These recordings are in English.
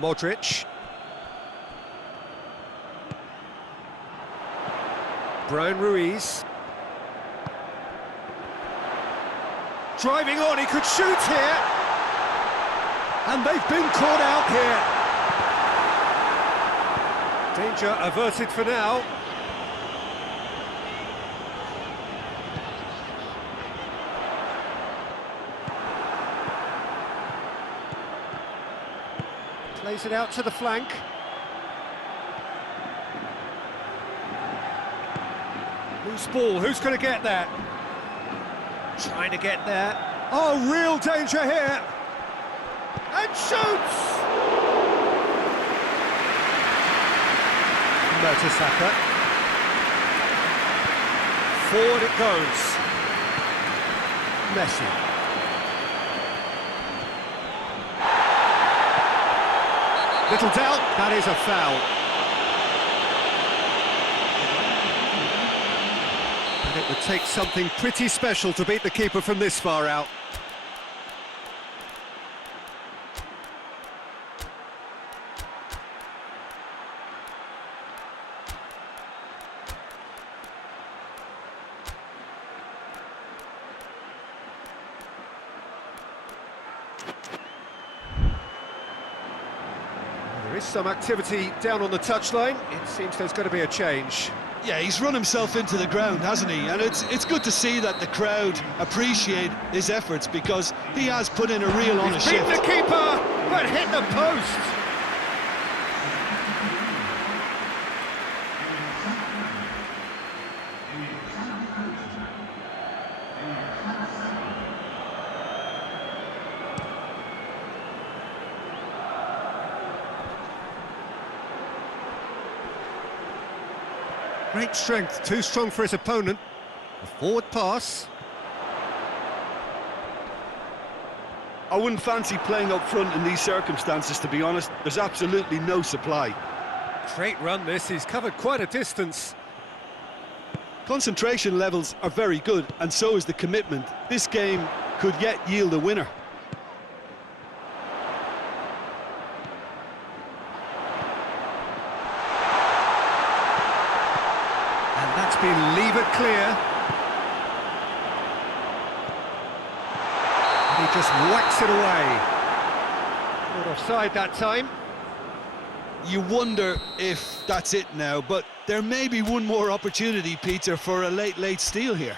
Modric. Brian Ruiz. Driving on, he could shoot here. And they've been caught out here. Danger averted for now. Plays it out to the flank. Loose ball, who's going to get that? Trying to get there. Oh, real danger here. And shoots! Mertesacker. Forward it goes. Messi. Little doubt, that is a foul. And it would take something pretty special to beat the keeper from this far out. There is some activity down on the touchline. It seems there's going to be a change. Yeah, he's run himself into the ground, hasn't he? And it's good to see that the crowd appreciate his efforts, because he has put in a real honest shift. Beat the keeper, but hit the post. Great strength, too strong for his opponent. A forward pass. I wouldn't fancy playing up front in these circumstances, to be honest. There's absolutely no supply. Great run this, he's covered quite a distance. Concentration levels are very good, and so is the commitment. This game could yet yield a winner. That's been levered clear. And he just whacks it away. Not offside that time. You wonder if that's it now, but there may be one more opportunity, Peter, for a late steal here.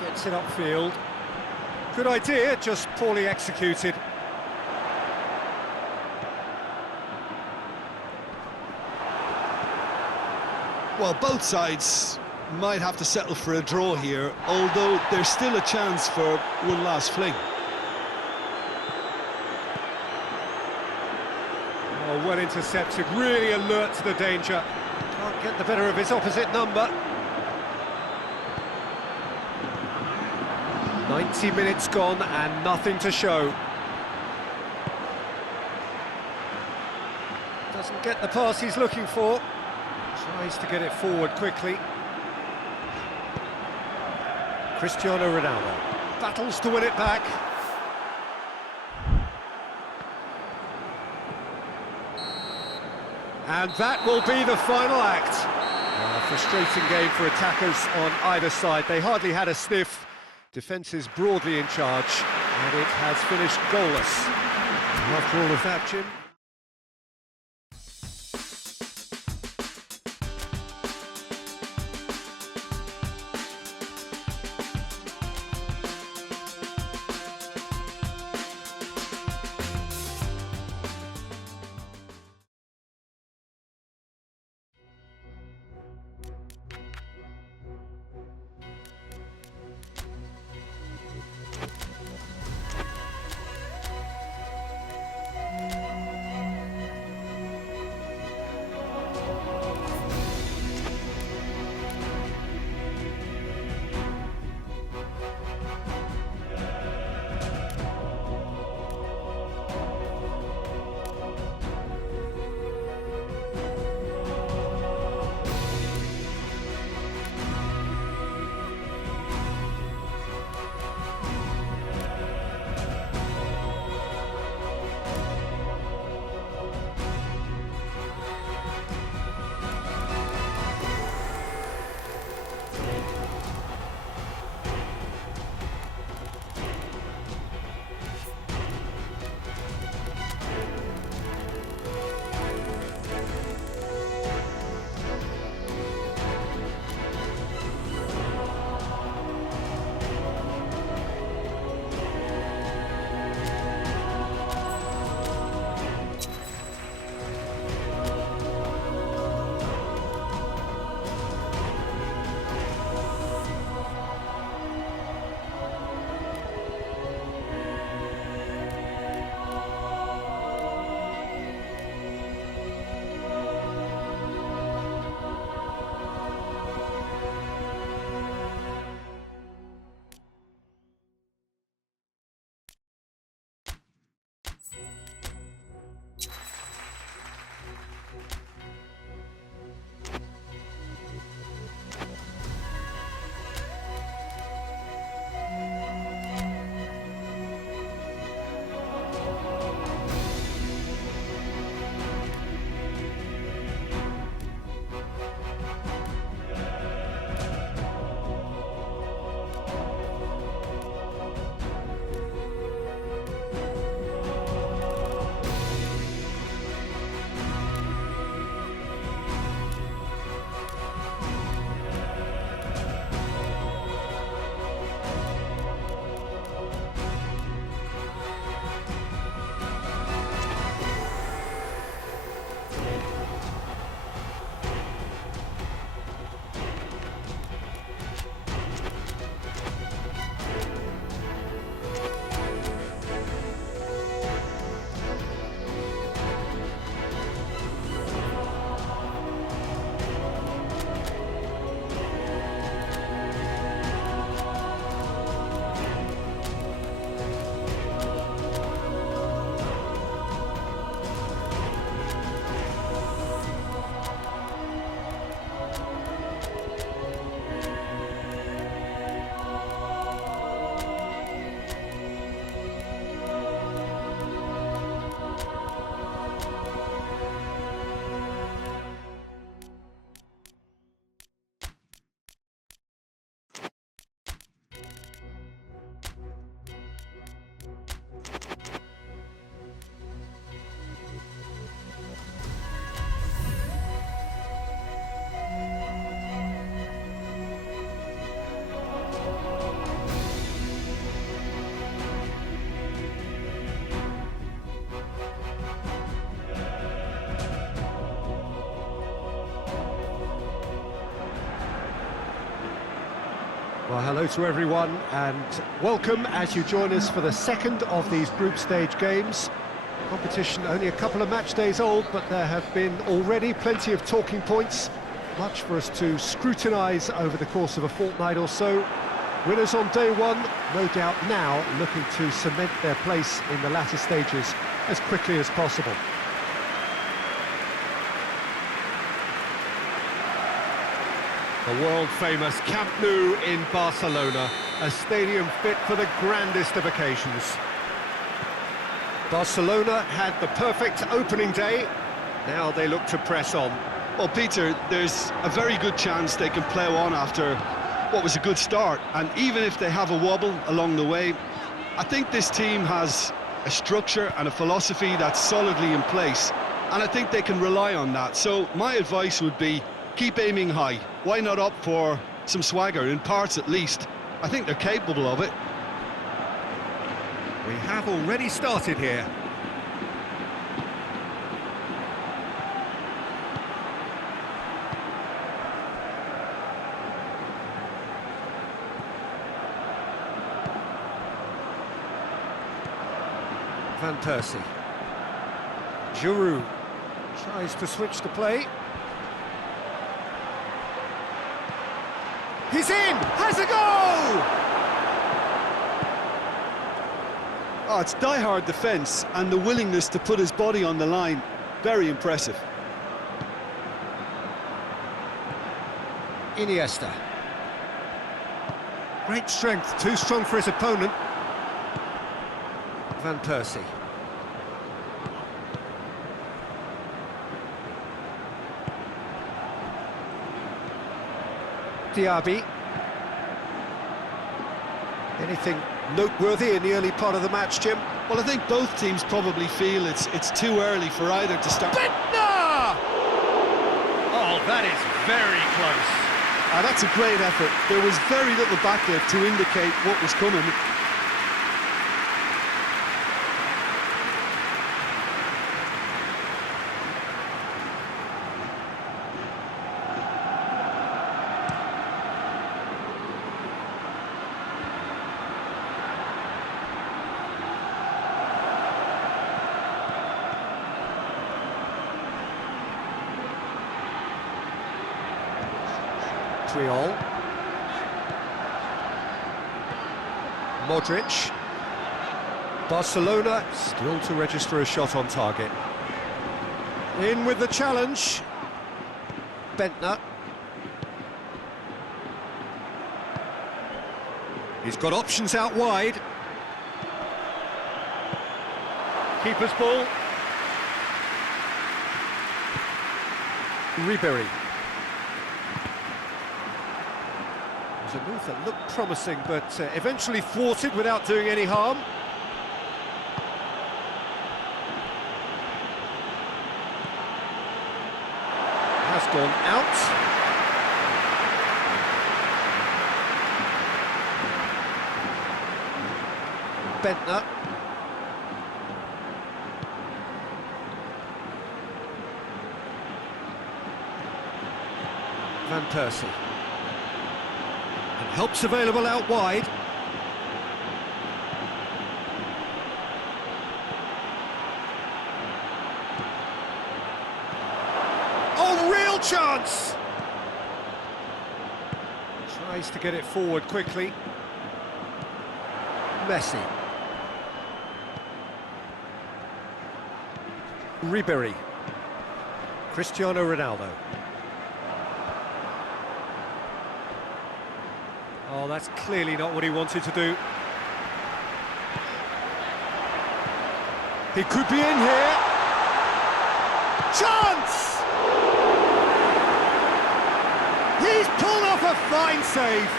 Gets it upfield. Good idea, just poorly executed. Well, both sides might have to settle for a draw here, although there's still a chance for one last fling. Oh, well intercepted, really alert to the danger. Can't get the better of his opposite number. 90 minutes gone and nothing to show. Doesn't get the pass he's looking for. Tries to get it forward quickly. Cristiano Ronaldo battles to win it back. And that will be the final act. A frustrating game for attackers on either side. They hardly had a sniff. Defence is broadly in charge, and it has finished goalless. After all of that, Jim. Well, hello to everyone and welcome as you join us for the second of these group stage games. Competition only a couple of match days old, but there have been already plenty of talking points, much for us to scrutinise over the course of a fortnight or so. Winners on day one, no doubt now looking to cement their place in the latter stages as quickly as possible. The world-famous Camp Nou in Barcelona, a stadium fit for the grandest of occasions. Barcelona had the perfect opening day, now they look to press on. Well, Peter, there's a very good chance they can plough on after what was a good start, and even if they have a wobble along the way, I think this team has a structure and a philosophy that's solidly in place, and I think they can rely on that. So my advice would be, keep aiming high. Why not opt for some swagger, in parts at least? I think they're capable of it. We have already started here. Van Persie. Giroud tries to switch the play. He's in! Has a goal! Oh, it's die-hard defence and the willingness to put his body on the line. Very impressive. Iniesta. Great strength, too strong for his opponent. Van Persie. Diaby. Anything noteworthy in the early part of the match, Jim? Well, I think both teams probably feel it's too early for either to start. Bentner! Oh, that is very close. That's a great effort. There was very little backlift to indicate what was coming. Triol. Modric. Barcelona still to register a shot on target. In with the challenge. Bentner. He's got options out wide. Keeper's ball. Ribéry. A move that looked promising, but eventually thwarted without doing any harm. Has gone out. Bentner. Van Persie. Help's available out wide. Oh, real chance! Tries to get it forward quickly. Messi. Ribéry. Cristiano Ronaldo. Oh, that's clearly not what he wanted to do. He could be in here. Chance! He's pulled off a fine save.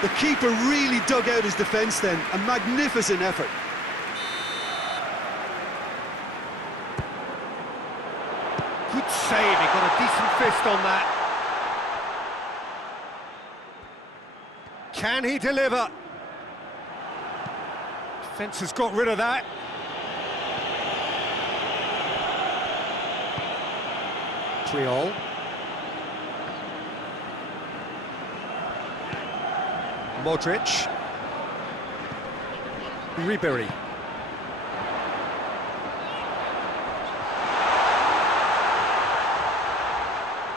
The keeper really dug out his defence then. A magnificent effort. Good save, he got a decent fist on that. Can he deliver? Defence has got rid of that. Triol. Modric. Ribery.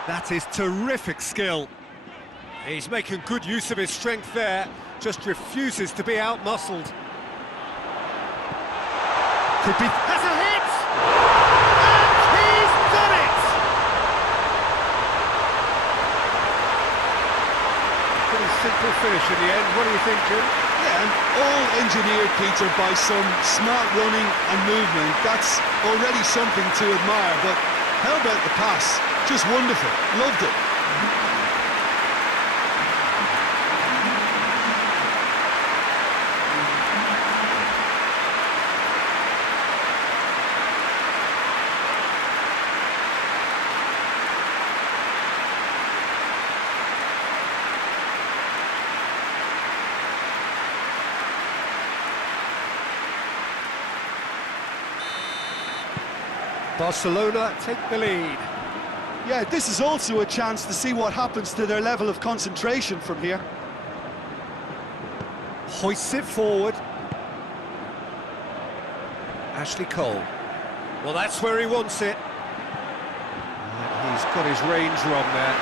That is terrific skill. He's making good use of his strength there, just refuses to be out-muscled. Could be... Has a hit! And he's done it! Pretty simple finish in the end. What do you think, Jim? Yeah, and all engineered, Peter, by some smart running and movement. That's already something to admire, but how about the pass? Just wonderful. Loved it. Barcelona take the lead. Yeah, this is also a chance to see what happens to their level of concentration from here. Hoists it forward. Ashley Cole. Well, that's where he wants it. And he's got his range wrong there.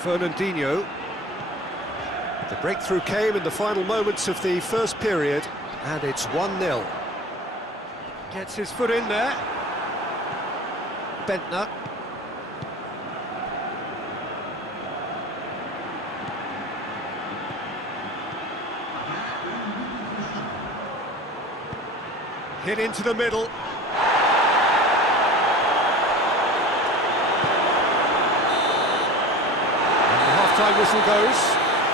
Fernandinho. The breakthrough came in the final moments of the first period, and it's 1-0. Gets his foot in there. Bentner. Hit into the middle. Half-time whistle goes.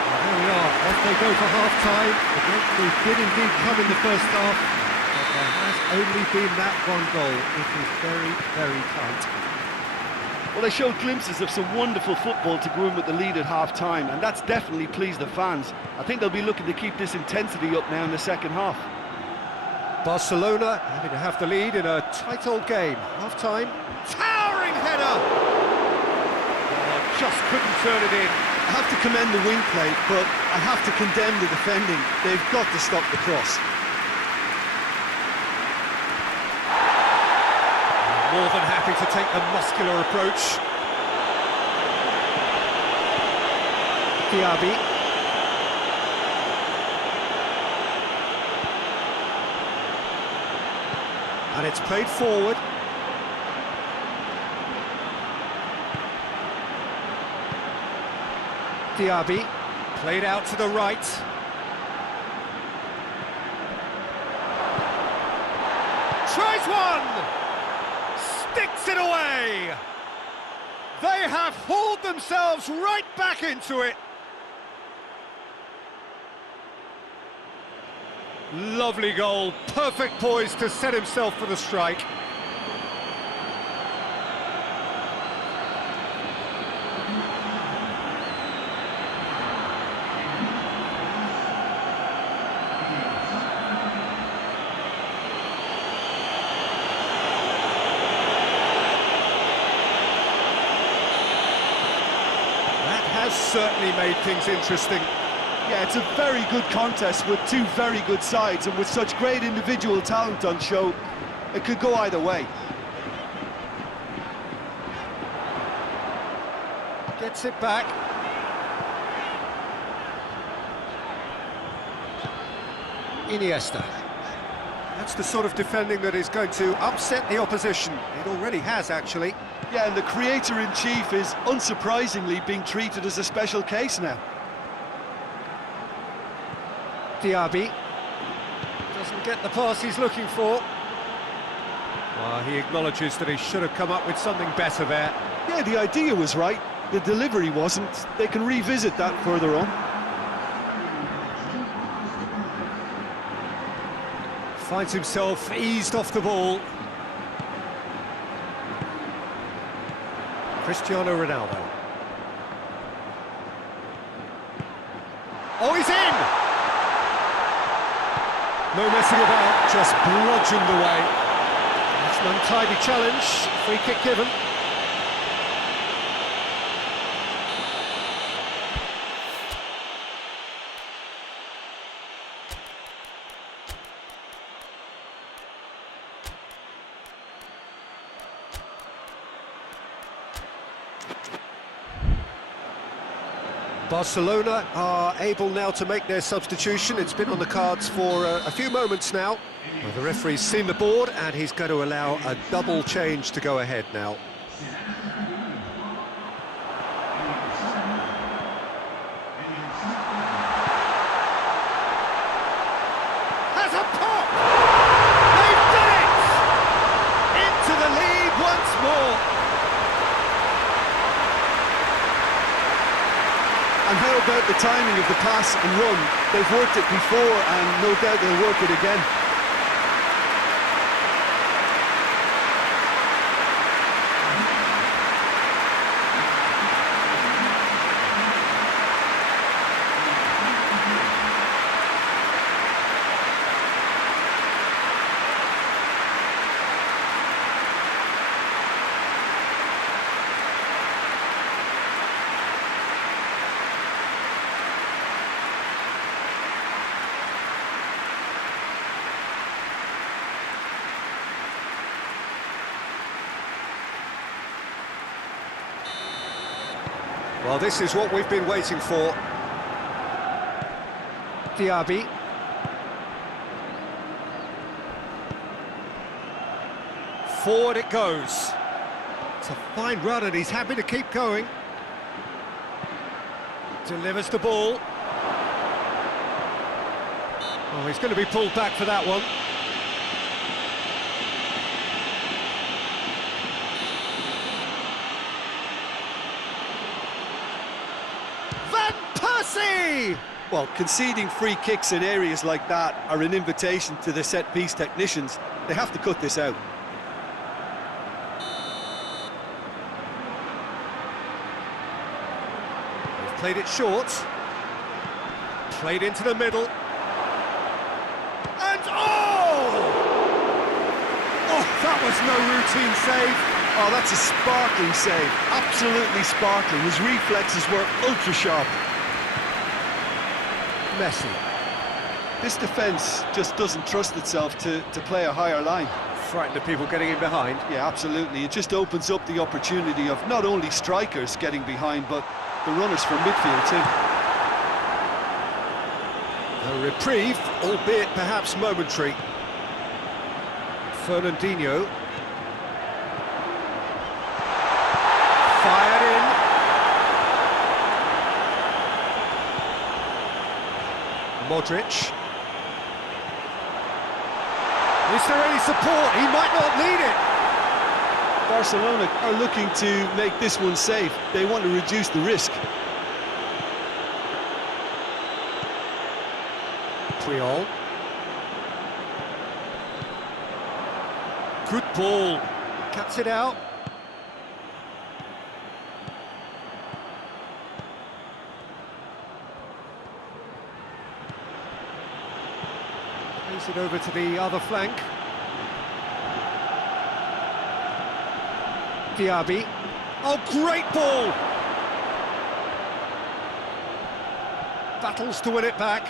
And there we are, off they go for half-time. The breakthrough did indeed come in the first half, but there has only been that one goal. It is very, very tight. Well, they showed glimpses of some wonderful football to go in with the lead at half-time, and that's definitely pleased the fans. I think they'll be looking to keep this intensity up now in the second half. Barcelona having to have the lead in a tight old game. Half-time. Towering header! Oh, just couldn't turn it in. I have to commend the wing play, but I have to condemn the defending. They've got to stop the cross. More than happy to take the muscular approach. Diaby. And it's played forward. Diaby, played out to the right. Tries one! Sticks it away! They have hauled themselves right back into it. Lovely goal, perfect poise to set himself for the strike. Has certainly made things interesting. Yeah, it's a very good contest with two very good sides, and with such great individual talent on show, it could go either way. Gets it back. Iniesta. That's the sort of defending that is going to upset the opposition. It already has, actually. Yeah, and the creator-in-chief is, unsurprisingly, being treated as a special case now. Diaby doesn't get the pass he's looking for. Well, he acknowledges that he should have come up with something better there. Yeah, the idea was right, the delivery wasn't. They can revisit that further on. Finds himself eased off the ball. Cristiano Ronaldo. No messing about, just bludgeoned away. That's an untidy challenge, free kick given. Barcelona are able now to make their substitution. It's been on the cards for a few moments now. Well, the referee's seen the board and he's going to allow a double change to go ahead now. Has a pop! They've done it! Into the lead once more. And how about the timing of the pass and run? They've worked it before and no doubt they'll work it again. Well, this is what we've been waiting for. Diaby. Forward it goes. It's a fine run and he's happy to keep going. Delivers the ball. Oh, he's going to be pulled back for that one. Well, conceding free kicks in areas like that are an invitation to the set-piece technicians. They have to cut this out. They've played it short. Played into the middle. And oh! Oh, that was no routine save. Oh, that's a sparkling save. Absolutely sparkling. His reflexes were ultra-sharp. Messi. This defence just doesn't trust itself to play a higher line. Frightened of people getting in behind. Yeah, absolutely. It just opens up the opportunity of not only strikers getting behind, but the runners from midfield too. A reprieve, albeit perhaps momentary. Fernandinho. Fired in. Modric. Is there any support? He might not need it. Barcelona are looking to make this one safe. They want to reduce the risk. Puyol. Good ball. Cuts it out. Plays it over to the other flank. Diaby. Oh, great ball! Battles to win it back.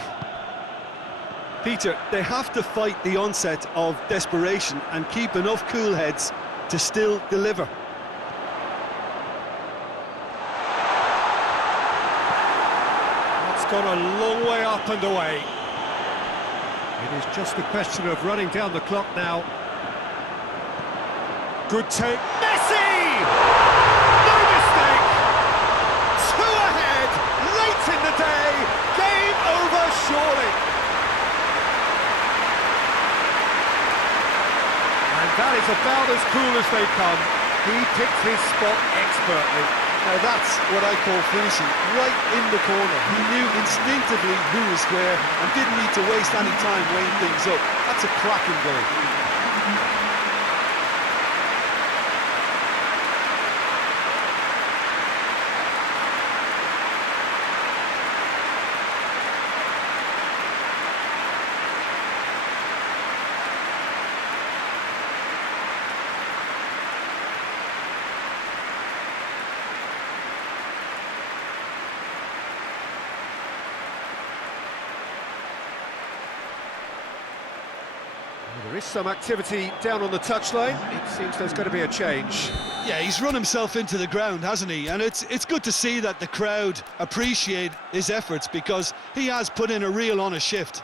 Peter, they have to fight the onset of desperation and keep enough cool heads to still deliver. That's gone a long way up and away. It is just a question of running down the clock now. Good take. Messi! No mistake! Two ahead, late in the day. Game over, surely. And that is about as cool as they come. He picked his spot expertly. Now that's what I call finishing, right in the corner. He knew instinctively who was where and didn't need to waste any time weighing things up. That's a cracking goal. There is some activity down on the touchline. It seems there's going to be a change. Yeah, he's run himself into the ground, hasn't he? And it's good to see that the crowd appreciate his efforts, because he has put in a real honest shift.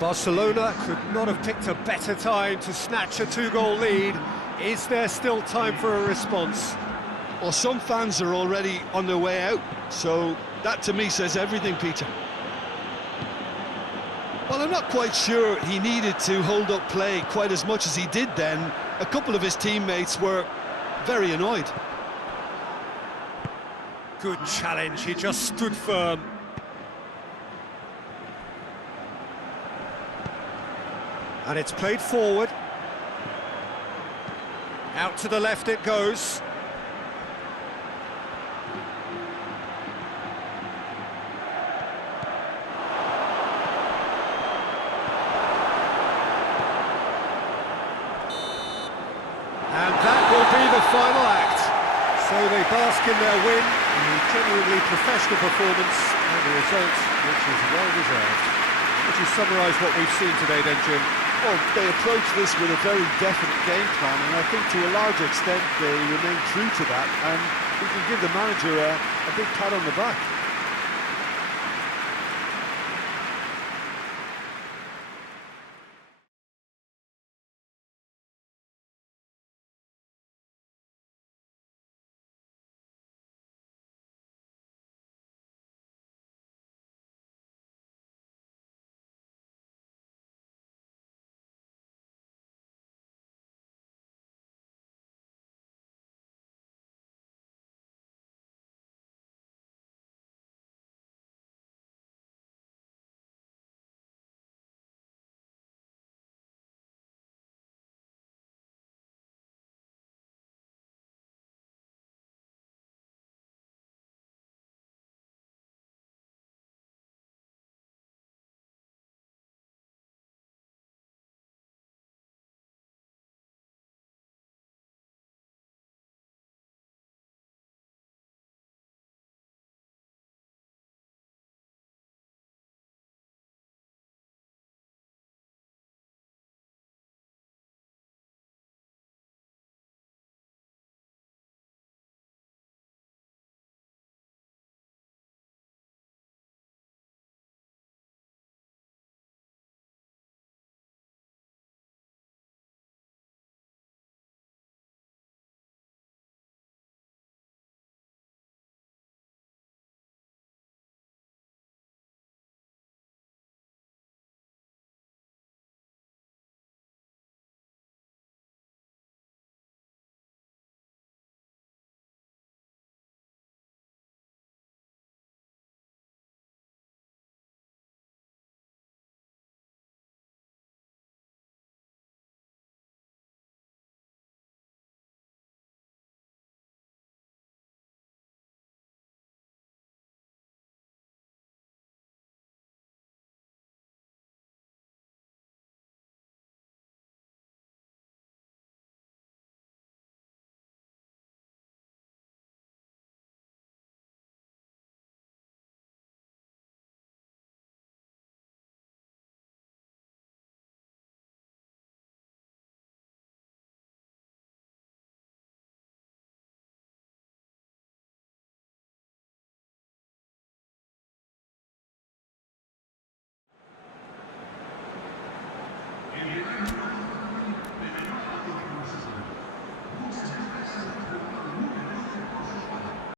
Barcelona could not have picked a better time to snatch a two-goal lead. Is there still time for a response? Well, some fans are already on their way out, so that to me says everything, Peter. Well, I'm not quite sure he needed to hold up play quite as much as he did then. A couple of his teammates were very annoyed. Good challenge, he just stood firm. And it's played forward. Out to the left it goes. And that will be the final act. So they bask in their win, a genuinely professional performance, and a result which is well deserved. Would you summarise what we've seen today then, Jim? Well, they approach this with a very definite game plan, and I think to a large extent they remain true to that, and we can give the manager a big pat on the back.